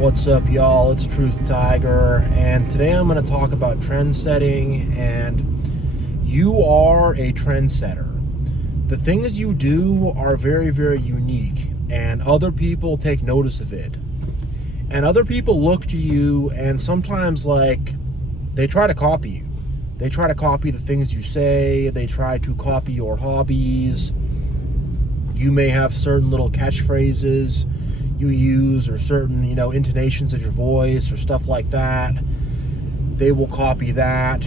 What's up, y'all? It's Truth Tiger, and today I'm going to talk about trend setting. And you are a trendsetter. The things you do are very, very unique, and other people take notice of it. And other people look to you, and sometimes, they try to copy you. They try to copy the things you say. They try to copy your hobbies. You may have certain little catchphrases you use, or certain, intonations of your voice or stuff like that. They will copy that.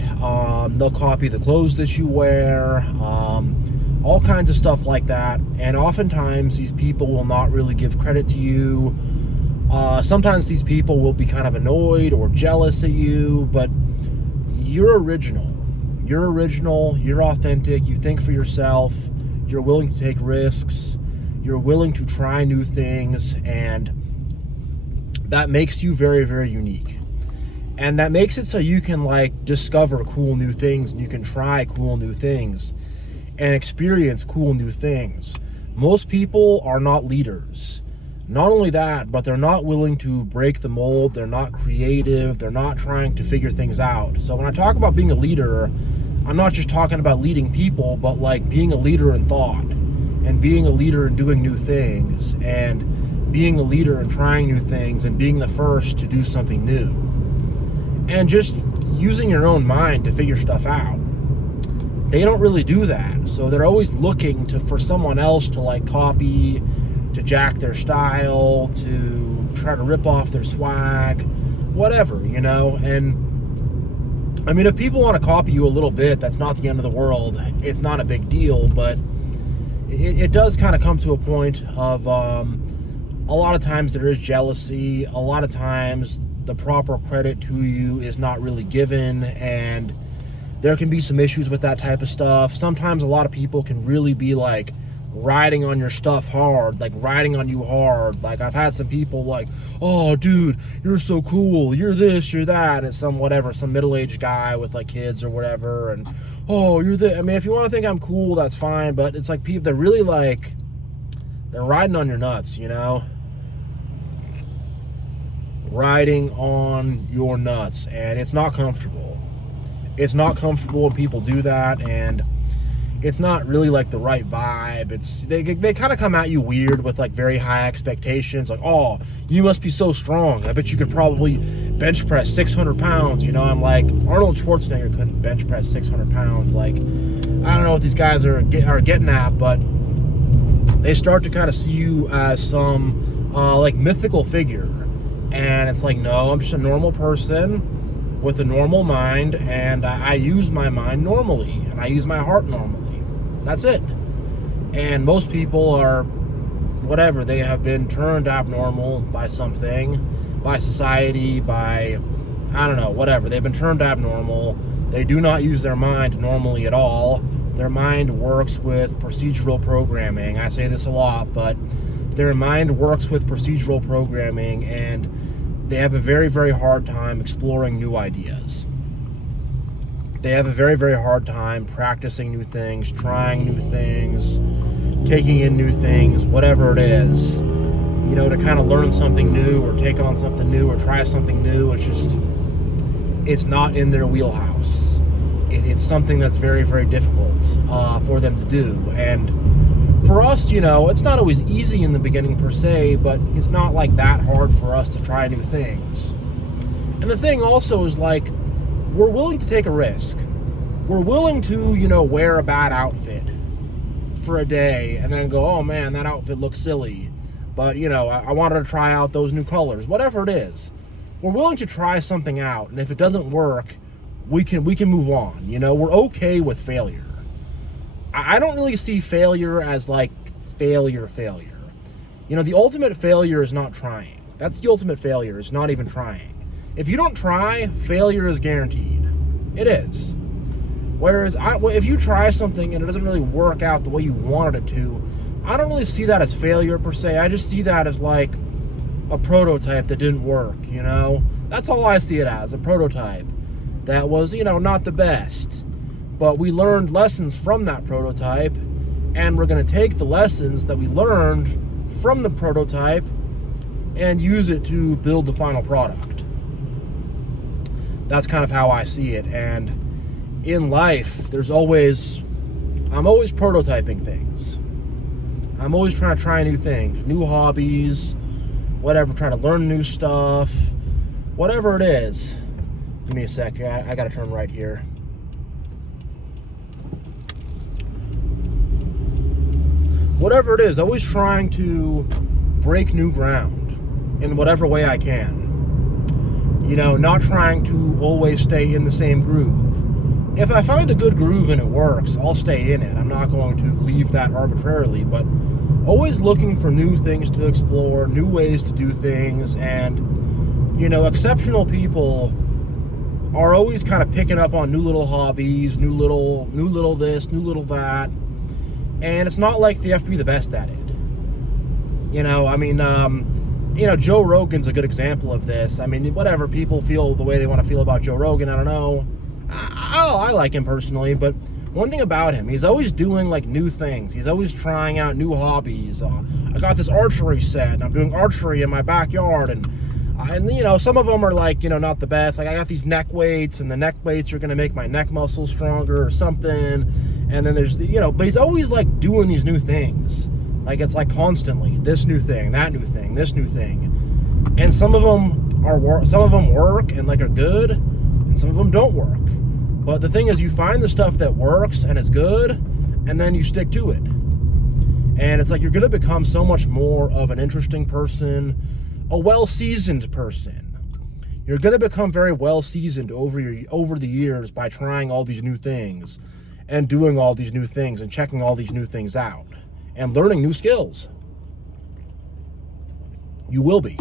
They'll copy the clothes that you wear, all kinds of stuff like that. And oftentimes these people will not really give credit to you. Sometimes these people will be kind of annoyed or jealous at you, but you're original. You're original, you're authentic, you think for yourself, you're willing to take risks, you're willing to try new things, and that makes you very, very unique. And that makes it so you can discover cool new things, and you can try cool new things and experience cool new things. Most people are not leaders. Not only that, but they're not willing to break the mold. They're not creative. They're not trying to figure things out. So when I talk about being a leader, I'm not just talking about leading people, but being a leader in thought, and being a leader in doing new things, and being a leader in trying new things, and being the first to do something new, and just using your own mind to figure stuff out. They don't really do that, so they're always looking for someone else to copy, to jack their style, to try to rip off their swag, whatever, and if people want to copy you a little bit, that's not the end of the world. It's not a big deal, but it does kind of come to a point of a lot of times there is jealousy. A lot of times the proper credit to you is not really given, and there can be some issues with that type of stuff. Sometimes a lot of people can really be riding on your stuff hard, riding on you hard. I've had some people oh dude, you're so cool, you're this, you're that, and it's some middle-aged guy with kids or whatever, and oh, you're the, if you want to think I'm cool, that's fine, but it's people, they're really they're riding on your nuts, riding on your nuts, and it's not comfortable. It's not comfortable when people do that, and it's not really the right vibe. They kind of come at you weird with very high expectations, oh, you must be so strong, I bet you could probably bench press 600 pounds. I'm Arnold Schwarzenegger couldn't bench press 600 pounds. I don't know what these guys are getting at, but they start to kind of see you as some mythical figure, and it's no, I'm just a normal person with a normal mind, and I use my mind normally, and I use my heart normally. That's it. And most people are whatever. They have been turned abnormal by something, by society, by, I don't know, whatever. They've been turned abnormal. They do not use their mind normally at all. Their mind works with procedural programming. I say this a lot, but their mind works with procedural programming, and they have a very, very hard time exploring new ideas. They have a very, very hard time practicing new things, trying new things, taking in new things, whatever it is. To kind of learn something new, or take on something new, or try something new. It's not in their wheelhouse. It's something that's very, very difficult for them to do. And for us, it's not always easy in the beginning per se, but it's not that hard for us to try new things. And the thing also is we're willing to take a risk. We're willing to, wear a bad outfit for a day and then go, oh man, that outfit looks silly, but I wanted to try out those new colors, whatever it is. We're willing to try something out, and if it doesn't work, we can move on. We're okay with failure. I don't really see failure as failure. The ultimate failure is not trying. That's the ultimate failure, is not even trying. If you don't try, failure is guaranteed. It is. Whereas if you try something and it doesn't really work out the way you wanted it to, I don't really see that as failure per se. I just see that as a prototype that didn't work, That's all I see it as, a prototype that was, not the best. But we learned lessons from that prototype, and we're going to take the lessons that we learned from the prototype and use it to build the final product. That's kind of how I see it. And in life, I'm always prototyping things. I'm always trying to try new things, new hobbies, whatever, trying to learn new stuff, whatever it is. Give me a sec, I gotta turn right here. Whatever it is, always trying to break new ground in whatever way I can. You know, not trying to always stay in the same groove. If I find a good groove and it works, I'll stay in it. I'm not going to leave that arbitrarily, but always looking for new things to explore, new ways to do things. And, you know, exceptional people are always kind of picking up on new little hobbies, new little this, new little that. And it's not like they have to be the best at it. You know, I mean, you know, Joe Rogan's a good example of this. I mean, whatever, people feel the way they want to feel about Joe Rogan, I don't know. I like him personally, but one thing about him, he's always doing like new things. He's always trying out new hobbies. I got this archery set, and I'm doing archery in my backyard, and you know, some of them are like, you know, not the best. Like I got these neck weights, and the neck weights are gonna make my neck muscles stronger or something. And then there's the, you know, but he's always like doing these new things. Like it's like constantly this new thing, that new thing, this new thing. And some of them work and like are good, and some of them don't work. But the thing is, you find the stuff that works and is good, and then you stick to it. And it's like you're gonna become so much more of an interesting person, a well-seasoned person. You're gonna become very well-seasoned over the years by trying all these new things and doing all these new things and checking all these new things out and learning new skills. You will be.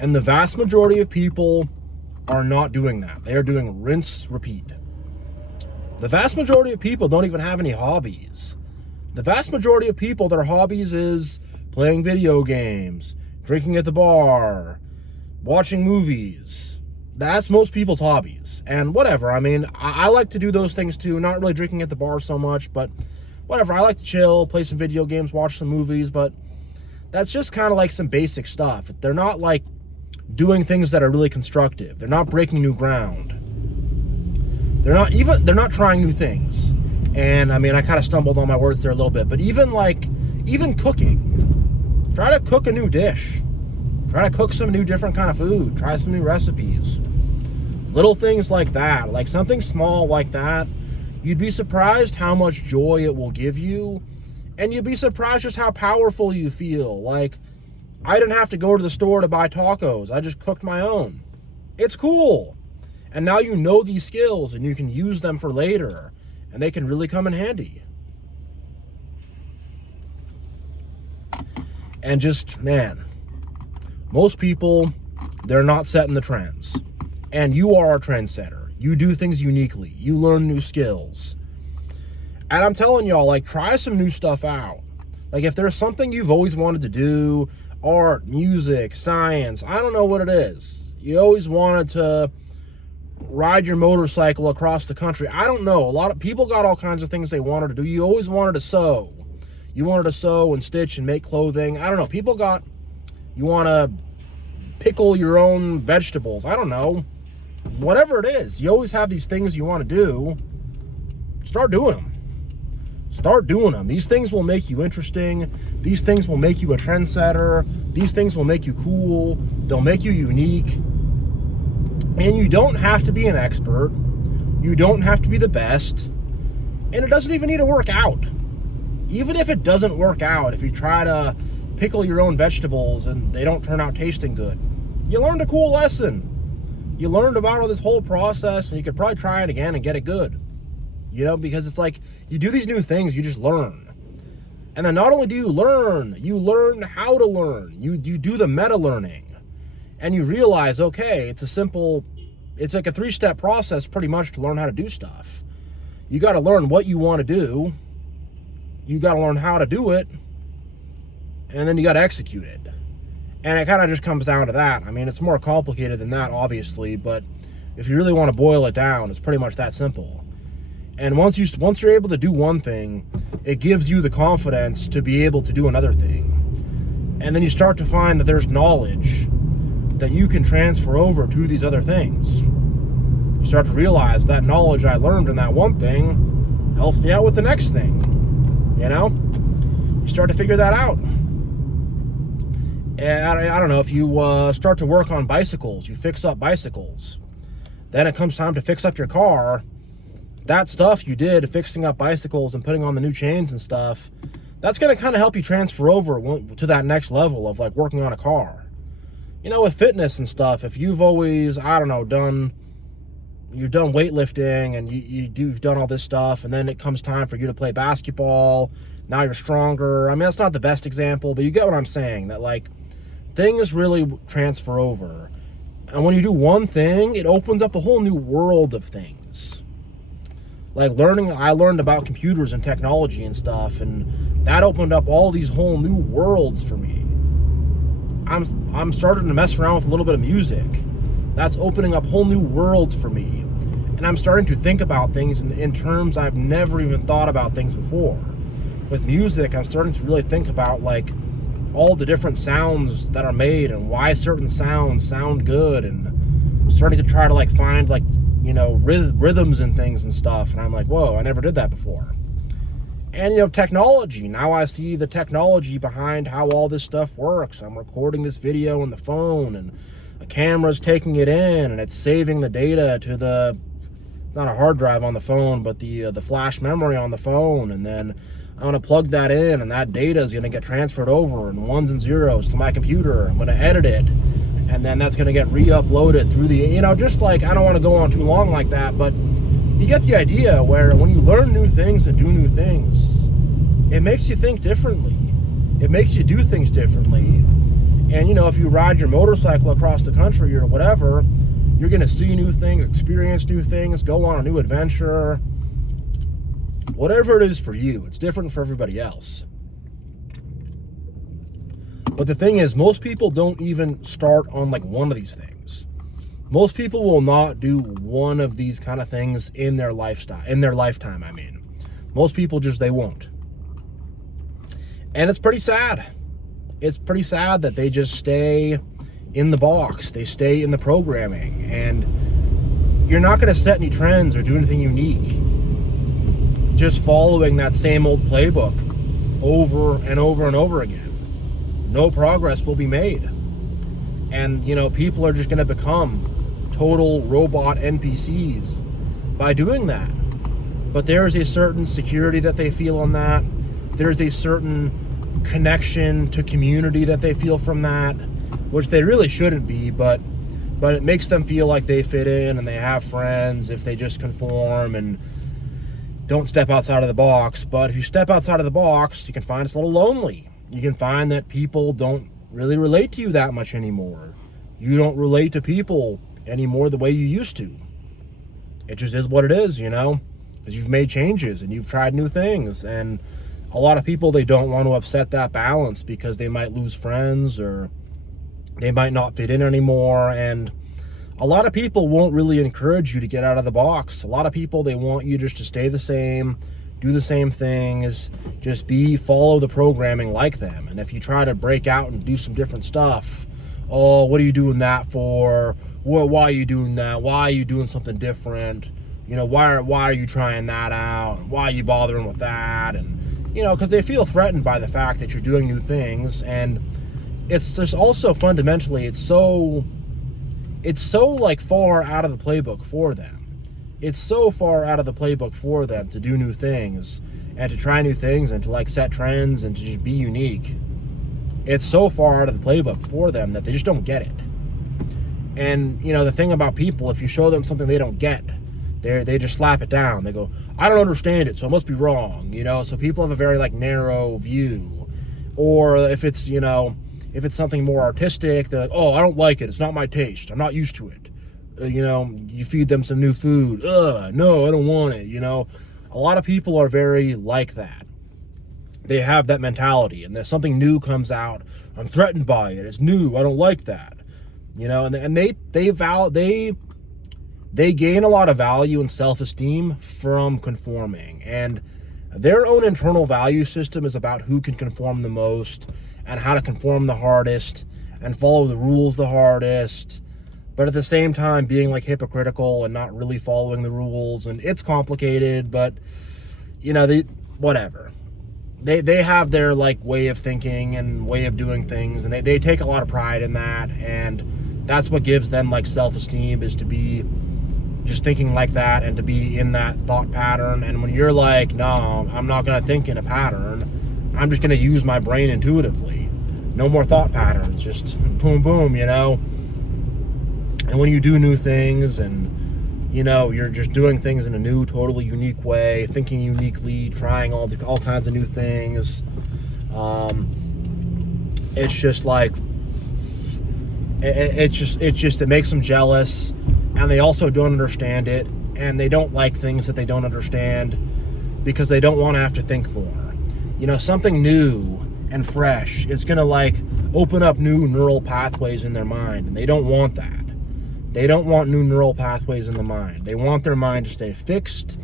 And the vast majority of people are not doing that. They are doing rinse, repeat. The vast majority of people don't even have any hobbies. The vast majority of people, their hobbies is playing video games, drinking at the bar, watching movies. That's most people's hobbies. And whatever, I mean, I like to do those things too. Not really drinking at the bar so much, but whatever. I like to chill, play some video games, watch some movies, but that's just kind of like some basic stuff. They're not like doing things that are really constructive. They're not breaking new ground. They're not trying new things. And I mean, I kind of stumbled on my words there a little bit, but even cooking. Try to cook a new dish. Try to cook some new different kind of food. Try some new recipes. Little things like that, like something small like that, you'd be surprised how much joy it will give you, and you'd be surprised just how powerful you feel. Like, I didn't have to go to the store to buy tacos. I just cooked my own. It's cool. And now you know these skills, and you can use them for later, and they can really come in handy. And just, man, most people, they're not setting the trends. And you are a trendsetter. You do things uniquely. You learn new skills. And I'm telling y'all, like, try some new stuff out. Like, if there's something you've always wanted to do, art, music, science, I don't know what it is. You always wanted to ride your motorcycle across the country. I don't know. A lot of people got all kinds of things they wanted to do. You always wanted to sew. You wanted to sew and stitch and make clothing. I don't know. You want to pickle your own vegetables. I don't know. Whatever it is, you always have these things you want to do. Start doing them. Start doing them. These things will make you interesting. These things will make you a trendsetter. These things will make you cool. They'll make you unique. And you don't have to be an expert. You don't have to be the best. And it doesn't even need to work out. Even if it doesn't work out, if you try to pickle your own vegetables and they don't turn out tasting good, you learned a cool lesson. You learned about all this whole process, and you could probably try it again and get it good. You know, because it's like, you do these new things, you just learn. And then not only do you learn how to learn. You do the meta learning. And you realize, okay, it's like a 3-step process pretty much to learn how to do stuff. You got to learn what you want to do. You got to learn how to do it. And then you got to execute it. And it kind of just comes down to that. I mean, it's more complicated than that, obviously, but if you really want to boil it down, it's pretty much that simple. And once you're able to do one thing, it gives you the confidence to be able to do another thing. And then you start to find that there's knowledge that you can transfer over to these other things. You start to realize that knowledge I learned in that one thing helps me out with the next thing. You know? You start to figure that out. And I don't know, if you start to work on bicycles, you fix up bicycles. Then it comes time to fix up your car. That stuff you did, fixing up bicycles and putting on the new chains and stuff, that's going to kind of help you transfer over to that next level of like working on a car. You know, with fitness and stuff, if you've always, I don't know, you've done weightlifting and you've done all this stuff, and then it comes time for you to play basketball, now you're stronger. I mean, that's not the best example, but you get what I'm saying, that like things really transfer over. And when you do one thing, it opens up a whole new world of things. Like I learned about computers and technology and stuff, and that opened up all these whole new worlds for me. I'm starting to mess around with a little bit of music. That's opening up whole new worlds for me. And I'm starting to think about things in terms I've never even thought about things before. With music, I'm starting to really think about like all the different sounds that are made and why certain sounds sound good, and I'm starting to try to like find like, you know, rhythms and things and stuff. And I'm like, whoa, I never did that before. And, you know, technology. Now I see the technology behind how all this stuff works. I'm recording this video on the phone, and a camera's taking it in, and it's saving the data to the, not a hard drive on the phone, but the flash memory on the phone. And then I'm going to plug that in, and that data is going to get transferred over in ones and zeros to my computer. I'm going to edit it, and then that's going to get re-uploaded through the, you know, just like, I don't want to go on too long like that, but you get the idea where when you learn new things and do new things, it makes you think differently. It makes you do things differently. And, you know, if you ride your motorcycle across the country or whatever, you're going to see new things, experience new things, go on a new adventure. Whatever it is for you, it's different for everybody else. But the thing is, most people don't even start on like one of these things. Most people will not do one of these kind of things in their lifetime, I mean. Most people they won't. And it's pretty sad. It's pretty sad that they just stay in the box. They stay in the programming. And you're not going to set any trends or do anything unique just following that same old playbook over and over and over again. No progress will be made. And, you know, people are just going to become total robot NPCs by doing that. But there is a certain security that they feel on that. There's a certain connection to community that they feel from that, which they really shouldn't be, but it makes them feel like they fit in and they have friends if they just conform and don't step outside of the box. But if you step outside of the box, you can find it's a little lonely. You can find that people don't really relate to you that much anymore. You don't relate to people anymore the way you used to. It just is what it is, you know, because you've made changes and you've tried new things. And a lot of people, they don't want to upset that balance because they might lose friends or they might not fit in anymore. And a lot of people won't really encourage you to get out of the box. A lot of people, they want you just to stay the same, do the same things, just follow the programming like them. And if you try to break out and do some different stuff, oh, what are you doing that for? Why are you doing that? Why are you doing something different? You know, why are you trying that out? Why are you bothering with that? And, you know, because they feel threatened by the fact that you're doing new things. And it's just also fundamentally, it's so like far out of the playbook for them. It's so far out of the playbook for them to do new things and to try new things and to like set trends and to just be unique. It's so far out of the playbook for them that they just don't get it. And, you know, the thing about people, if you show them something they don't get, they just slap it down. They go, I don't understand it, so it must be wrong, you know? So people have a very, like, narrow view. Or if it's, you know, if it's something more artistic, they're like, oh, I don't like it. It's not my taste. I'm not used to it. You know, you feed them some new food. No, I don't want it, you know? A lot of people are very like that. They have that mentality, and if something new comes out, I'm threatened by it. It's new. I don't like that. You know, and they gain a lot of value and self-esteem from conforming, and their own internal value system is about who can conform the most and how to conform the hardest and follow the rules the hardest, but at the same time being like hypocritical and not really following the rules. And it's complicated, but you know, whatever. They have their like way of thinking and way of doing things, and they take a lot of pride in that, and that's what gives them like self-esteem, is to be just thinking like that and to be in that thought pattern. And when you're like, no, I'm not going to think in a pattern, I'm just going to use my brain intuitively, no more thought patterns, just boom boom, you know. And when you do new things, and you know, you're just doing things in a new, totally unique way, thinking uniquely, trying all kinds of new things, it's just like it makes them jealous. And they also don't understand it, and they don't like things that they don't understand because they don't want to have to think more. You know, something new and fresh is going to like open up new neural pathways in their mind, and they don't want that. They don't want new neural pathways in the mind. They want their mind to stay fixed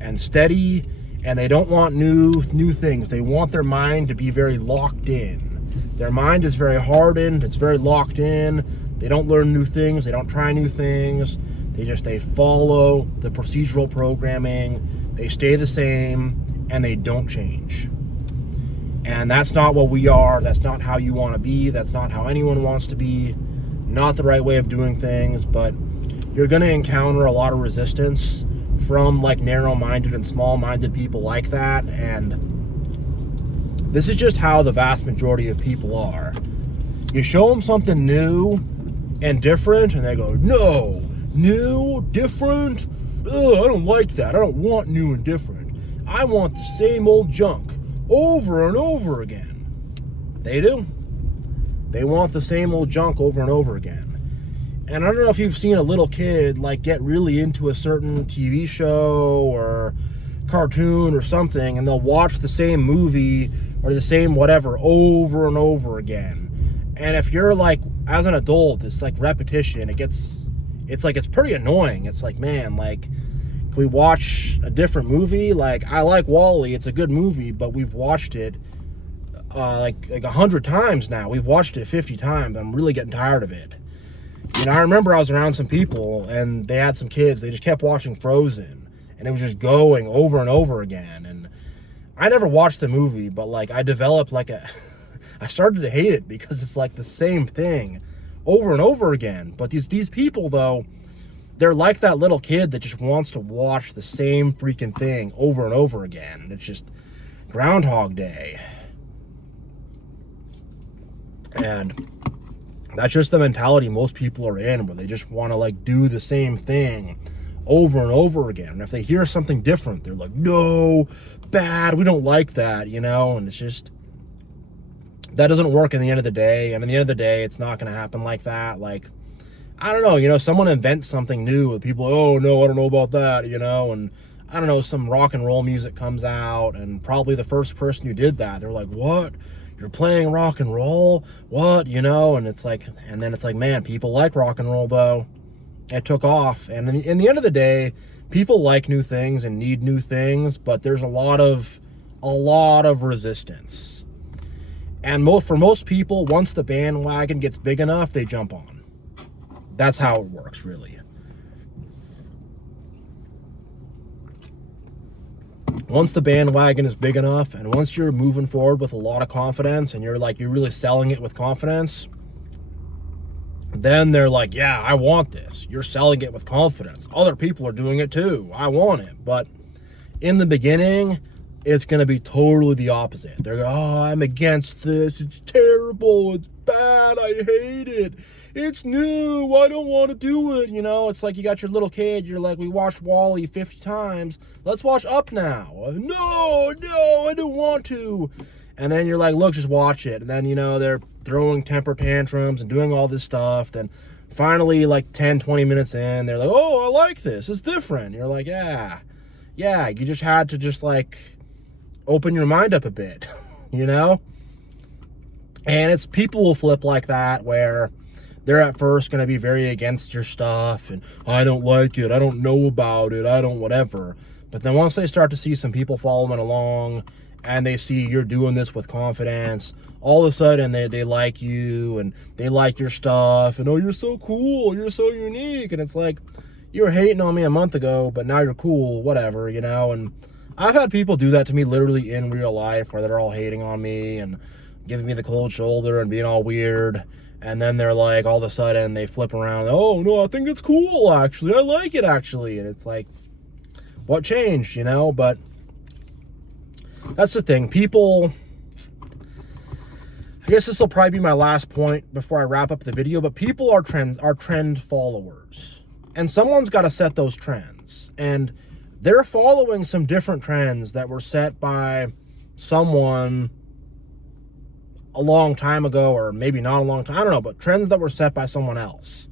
and steady, and they don't want new things. They want their mind to be very locked in. Their mind is very hardened, it's very locked in. They don't learn new things. They don't try new things. They follow the procedural programming. They stay the same, and they don't change. And that's not what we are. That's not how you want to be. That's not how anyone wants to be. Not the right way of doing things, but you're going to encounter a lot of resistance from like narrow-minded and small-minded people like that. And this is just how the vast majority of people are. You show them something new and different, and they go, no, new, different? Ugh, I don't like that. I don't want new and different. I want the same old junk over and over again. They do. They want the same old junk over and over again. And I don't know if you've seen a little kid like get really into a certain TV show or cartoon or something, and they'll watch the same movie or the same whatever over and over again. And if you're like, as an adult, it's like repetition. It's pretty annoying. It's like, man, like, can we watch a different movie? Like, I like WALL-E. It's a good movie, but we've watched it like 100 times now. We've watched it 50 times. I'm really getting tired of it. You know, I remember I was around some people, and they had some kids. They just kept watching Frozen, and it was just going over and over again. And I never watched the movie, but like, I developed like I started to hate it because it's like the same thing over and over again. But these people, though, they're like that little kid that just wants to watch the same freaking thing over and over again. And it's just Groundhog Day. And that's just the mentality most people are in, where they just want to like do the same thing over and over again. And if they hear something different, they're like, no, bad, we don't like that, you know. And it's just, that doesn't work in the end of the day. And in the end of the day, it's not going to happen like that. Like, I don't know, you know, someone invents something new and people, oh no, I don't know about that, you know. And I don't know, some rock and roll music comes out, and probably the first person who did that, they're like, what? You're playing rock and roll? What? You know. And it's like, and then it's like, man, people like rock and roll though. It took off. And in the end of the day, people like new things and need new things, but there's a lot of resistance. And for most people, once the bandwagon gets big enough, they jump on. That's how it works, really. Once the bandwagon is big enough, and once you're moving forward with a lot of confidence, and you're really selling it with confidence, then they're like, yeah, I want this. You're selling it with confidence. Other people are doing it too. I want it. But in the beginning, it's going to be totally the opposite. They're going, oh, I'm against this. It's terrible. It's bad. I hate it. It's new. I don't want to do it. You know, it's like you got your little kid. You're like, we watched WALL-E 50 times. Let's watch Up now. No, I don't want to. And then you're like, look, just watch it. And then, you know, they're throwing temper tantrums and doing all this stuff. Then finally, like 10, 20 minutes in, they're like, oh, I like this. It's different. You're like, yeah, you just had to just like open your mind up a bit, you know? And it's people will flip like that, where they're at first going to be very against your stuff and I don't like it, I don't know about it, I don't whatever. But then once they start to see some people following along and they see you're doing this with confidence, all of a sudden they like you and they like your stuff and, oh, you're so cool, you're so unique. And it's like, you were hating on me a month ago, but now you're cool, whatever, you know. And I've had people do that to me literally in real life, where they're all hating on me and giving me the cold shoulder and being all weird. And then they're like, all of a sudden they flip around, oh no, I think it's cool actually, I like it actually. And it's like, what changed, you know? But that's the thing, people, I guess this will probably be my last point before I wrap up the video, but people are trend followers. And someone's got to set those trends. And they're following some different trends that were set by someone a long time ago, or maybe not a long time, I don't know, but trends that were set by someone else.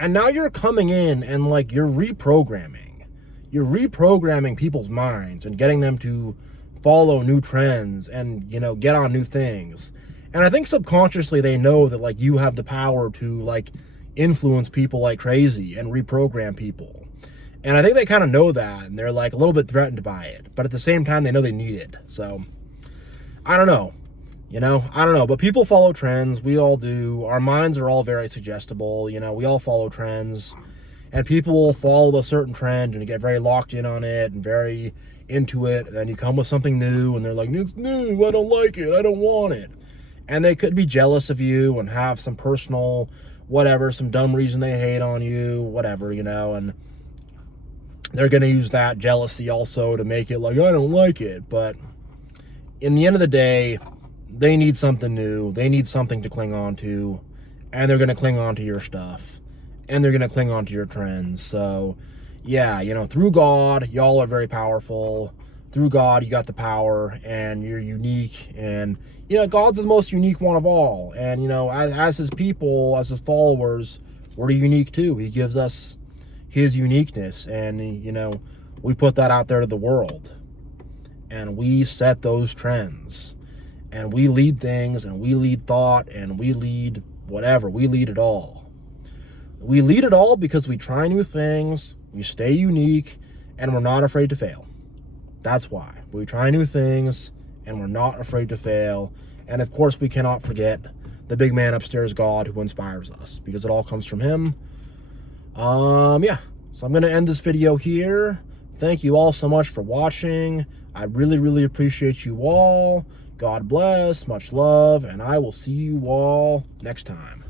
And now you're coming in and like you're reprogramming people's minds and getting them to follow new trends and, you know, get on new things. And I think subconsciously they know that like you have the power to like influence people like crazy and reprogram people. And I think they kind of know that, and they're like a little bit threatened by it, but at the same time they know they need it. So I don't know, you know, I don't know, but people follow trends. We all do. Our minds are all very suggestible, you know, we all follow trends, and people will follow a certain trend and get very locked in on it and very into it. And then you come with something new and they're like, it's new, I don't like it, I don't want it. And they could be jealous of you and have some personal whatever, some dumb reason they hate on you, whatever, you know, and they're going to use that jealousy also to make it like, I don't like it. But in the end of the day, they need something new. They need something to cling on to, and they're going to cling on to your stuff, and they're going to cling on to your trends. So yeah, you know, through God, y'all are very powerful. Through God, you got the power, and you're unique, and, you know, God's the most unique one of all. And, you know, as his people, as his followers, we're unique too. He gives us his uniqueness, and, you know, we put that out there to the world, and we set those trends, and we lead things, and we lead thought, and we lead whatever. We lead it all. We lead it all because we try new things, we stay unique, and we're not afraid to fail. That's why. We try new things, and we're not afraid to fail. And of course, we cannot forget the big man upstairs, God, who inspires us, because it all comes from him. Yeah. So I'm going to end this video here. Thank you all so much for watching. I really, really appreciate you all. God bless, much love, and I will see you all next time.